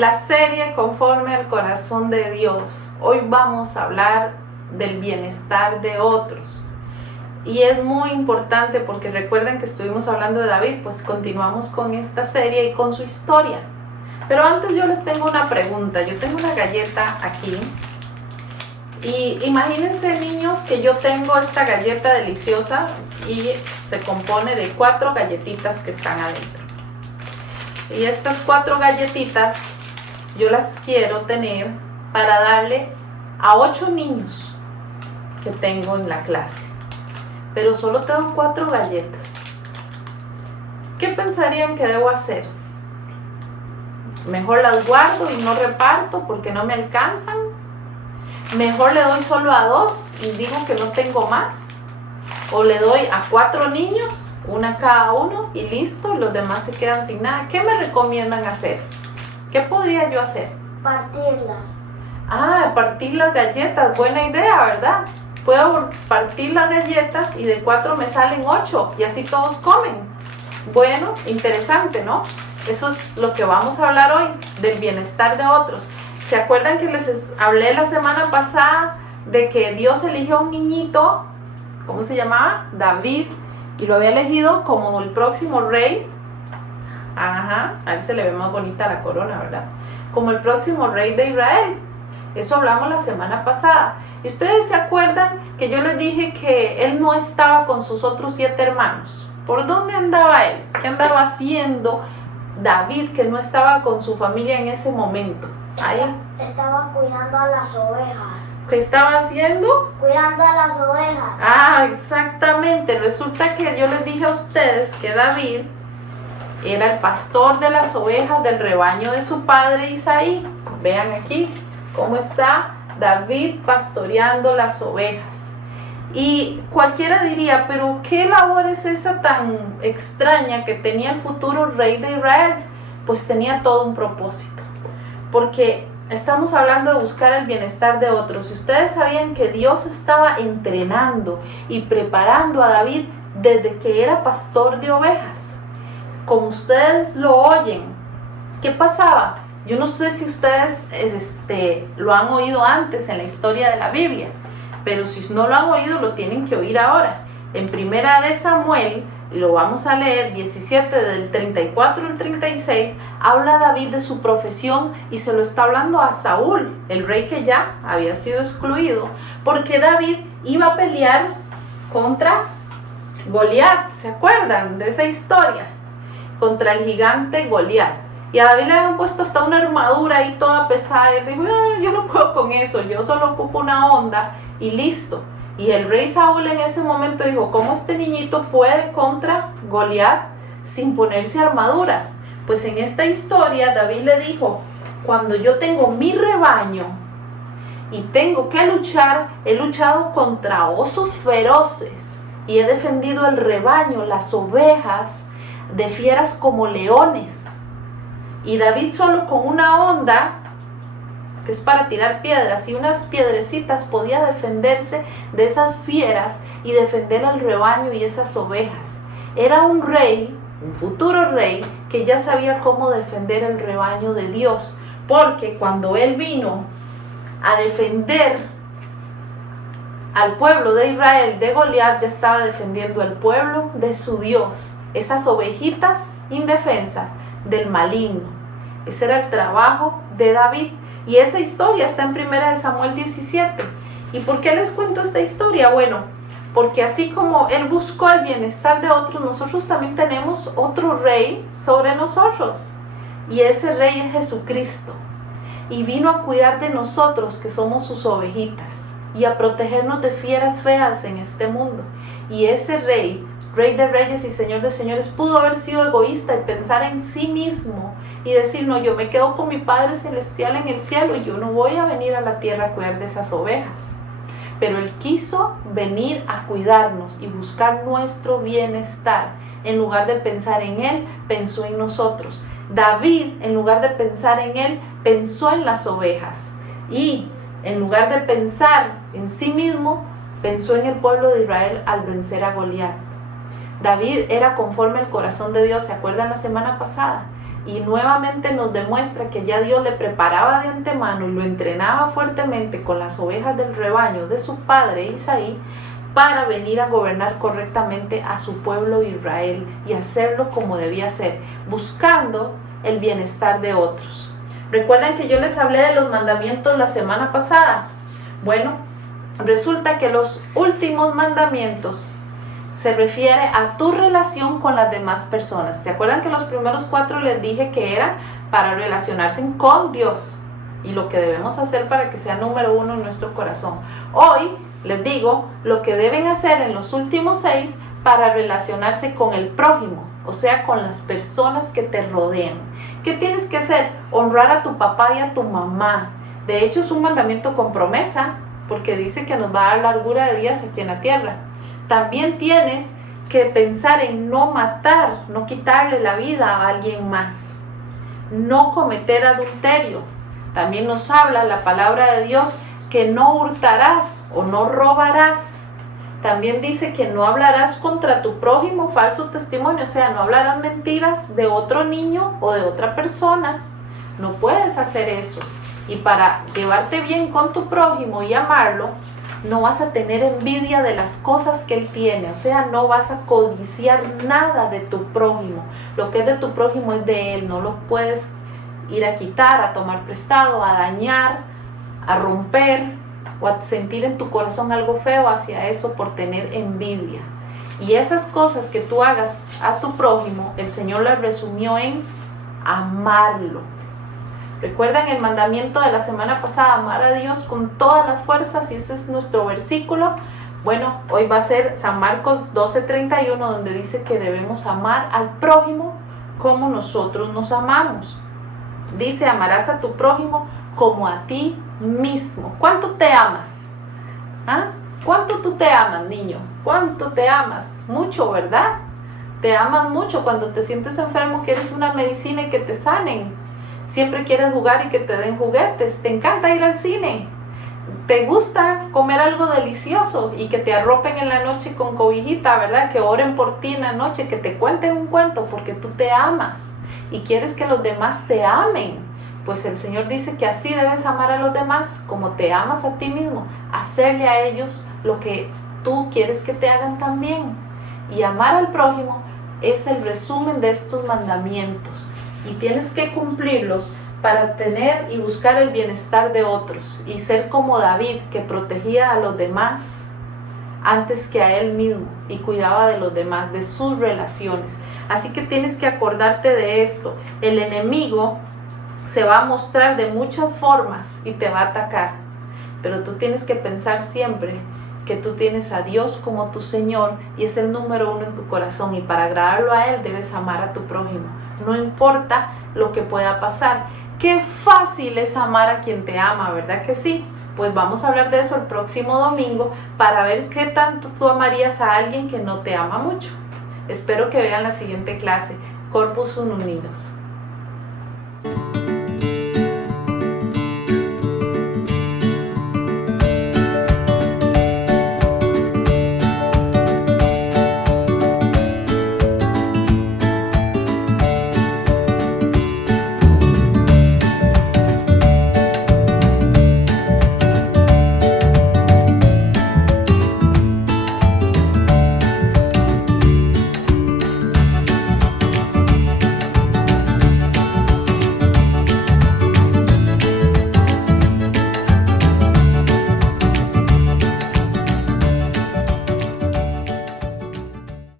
la serie Conforme al Corazón de Dios. Hoy vamos a hablar del bienestar de otros. Y es muy importante porque recuerden que estuvimos hablando de David, pues continuamos con esta serie y con su historia. Pero antes yo les tengo una pregunta. Yo tengo una galleta aquí. Y imagínense, niños, que yo tengo esta galleta deliciosa y se compone de 4 galletitas que están adentro. Y estas 4 galletitas yo las quiero tener para darle a 8 niños que tengo en la clase. Pero solo tengo 4 galletas. ¿Qué pensarían que debo hacer? Mejor las guardo y no reparto porque no me alcanzan. Mejor le doy solo a 2 y digo que no tengo más. O le doy a 4 niños, una cada uno y listo, los demás se quedan sin nada. ¿Qué me recomiendan hacer? ¿Qué podría yo hacer? Partirlas. Partir las galletas, buena idea, ¿verdad? Puedo partir las galletas y de 4 me salen 8 y así todos comen. Bueno, interesante, ¿no? Eso es lo que vamos a hablar hoy, del bienestar de otros. ¿Se acuerdan que les hablé la semana pasada de que Dios eligió a un niñito? ¿Cómo se llamaba? David. Y lo había elegido como el próximo rey. A él se le ve más bonita la corona, ¿verdad? Como el próximo rey de Israel. Eso hablamos la semana pasada. Y ustedes se acuerdan que yo les dije que él no estaba con sus otros 7 hermanos. ¿Por dónde andaba él? ¿Qué andaba haciendo David, que no estaba con su familia en ese momento? Estaba cuidando a las ovejas. ¿Qué estaba haciendo? Cuidando a las ovejas. Exactamente. Resulta que yo les dije a ustedes que David era el pastor de las ovejas del rebaño de su padre Isaí. Vean aquí cómo está David pastoreando las ovejas. Y cualquiera diría, pero ¿qué labor es esa tan extraña que tenía el futuro rey de Israel? Pues tenía todo un propósito. Porque estamos hablando de buscar el bienestar de otros. Y ustedes sabían que Dios estaba entrenando y preparando a David desde que era pastor de ovejas. Como ustedes lo oyen, ¿qué pasaba? Yo no sé si ustedes lo han oído antes en la historia de la Biblia, pero si no lo han oído, lo tienen que oír ahora. En Primera de Samuel, lo vamos a leer, 17 del 34 al 36, habla David de su profesión y se lo está hablando a Saúl, el rey que ya había sido excluido, porque David iba a pelear contra Goliat. ¿Se acuerdan de esa historia? Contra el gigante Goliat. Y a David le habían puesto hasta una armadura ahí toda pesada. Y él dijo, yo no puedo con eso, yo solo ocupo una onda y listo. Y el rey Saúl en ese momento dijo, ¿cómo este niñito puede contra Goliat sin ponerse armadura? Pues en esta historia David le dijo, cuando yo tengo mi rebaño y tengo que luchar, he luchado contra osos feroces y he defendido el rebaño, las ovejas, de fieras como leones. Y David solo con una onda, que es para tirar piedras, y unas piedrecitas podía defenderse de esas fieras y defender al rebaño y esas ovejas. Era un rey, un futuro rey, que ya sabía cómo defender el rebaño de Dios, porque cuando él vino a defender al pueblo de Israel de Goliat, ya estaba defendiendo al pueblo de su Dios, esas ovejitas indefensas del maligno. Ese era el trabajo de David. Y esa historia está en 1 Samuel 17. ¿Y por qué les cuento esta historia? Bueno, porque así como él buscó el bienestar de otros, nosotros también tenemos otro rey sobre nosotros. Y ese rey es Jesucristo. Y vino a cuidar de nosotros, que somos sus ovejitas, y a protegernos de fieras feas en este mundo. Y ese rey, Rey de Reyes y Señor de Señores, pudo haber sido egoísta y pensar en sí mismo y decir, no, yo me quedo con mi Padre Celestial en el cielo y yo no voy a venir a la tierra a cuidar de esas ovejas. Pero Él quiso venir a cuidarnos y buscar nuestro bienestar. En lugar de pensar en Él, pensó en nosotros. David, en lugar de pensar en Él, pensó en las ovejas. Y en lugar de pensar en sí mismo, pensó en el pueblo de Israel al vencer a Goliat. David era conforme al corazón de Dios, ¿se acuerdan la semana pasada? y nuevamente nos demuestra que ya Dios le preparaba de antemano y lo entrenaba fuertemente con las ovejas del rebaño de su padre Isaí para venir a gobernar correctamente a su pueblo Israel y hacerlo como debía ser, buscando el bienestar de otros. ¿Recuerdan que yo les hablé de los mandamientos la semana pasada? Bueno, resulta que los últimos mandamientos se refiere a tu relación con las demás personas. ¿Se acuerdan que los primeros 4 les dije que eran para relacionarse con Dios y lo que debemos hacer para que sea número 1 en nuestro corazón? Hoy les digo lo que deben hacer en los últimos 6 para relacionarse con el prójimo, o sea, con las personas que te rodean. ¿Qué tienes que hacer? Honrar a tu papá y a tu mamá. De hecho, es un mandamiento con promesa, porque dice que nos va a dar largura de días aquí en la tierra. También tienes que pensar en no matar, no quitarle la vida a alguien más. No cometer adulterio. También nos habla la palabra de Dios que no hurtarás o no robarás. También dice que no hablarás contra tu prójimo falso testimonio, o sea, no hablarás mentiras de otro niño o de otra persona. No puedes hacer eso. Y para llevarte bien con tu prójimo y amarlo, no vas a tener envidia de las cosas que él tiene, o sea, no vas a codiciar nada de tu prójimo. Lo que es de tu prójimo es de él, no lo puedes ir a quitar, a tomar prestado, a dañar, a romper o a sentir en tu corazón algo feo hacia eso por tener envidia. Y esas cosas que tú hagas a tu prójimo, el Señor las resumió en amarlo. ¿Recuerdan el mandamiento de la semana pasada? Amar a Dios con todas las fuerzas, y ese es nuestro versículo. Bueno, hoy va a ser San Marcos 12:31, donde dice que debemos amar al prójimo como nosotros nos amamos. Dice, amarás a tu prójimo como a ti mismo. ¿Cuánto te amas? ¿Ah? ¿Cuánto tú te amas, niño? ¿Cuánto te amas? Mucho, ¿verdad? Te amas mucho. Cuando te sientes enfermo, quieres una medicina y que te sanen. Siempre quieres jugar y que te den juguetes. Te encanta ir al cine. Te gusta comer algo delicioso y que te arropen en la noche con cobijita, ¿verdad? Que oren por ti en la noche, que te cuenten un cuento porque tú te amas y quieres que los demás te amen. Pues el Señor dice que así debes amar a los demás, como te amas a ti mismo. Hacerle a ellos lo que tú quieres que te hagan también. Y amar al prójimo es el resumen de estos mandamientos. Y tienes que cumplirlos para tener y buscar el bienestar de otros y ser como David, que protegía a los demás antes que a él mismo y cuidaba de los demás, de sus relaciones. Así que tienes que acordarte de esto. El enemigo se va a mostrar de muchas formas y te va a atacar, pero tú tienes que pensar siempre que tú tienes a Dios como tu Señor y es el número 1 en tu corazón, y para agradarlo a Él debes amar a tu prójimo, no importa lo que pueda pasar. Qué fácil es amar a quien te ama, ¿verdad que sí? Pues vamos a hablar de eso el próximo domingo para ver qué tanto tú amarías a alguien que no te ama mucho. Espero que vean la siguiente clase, Corpus Unidos.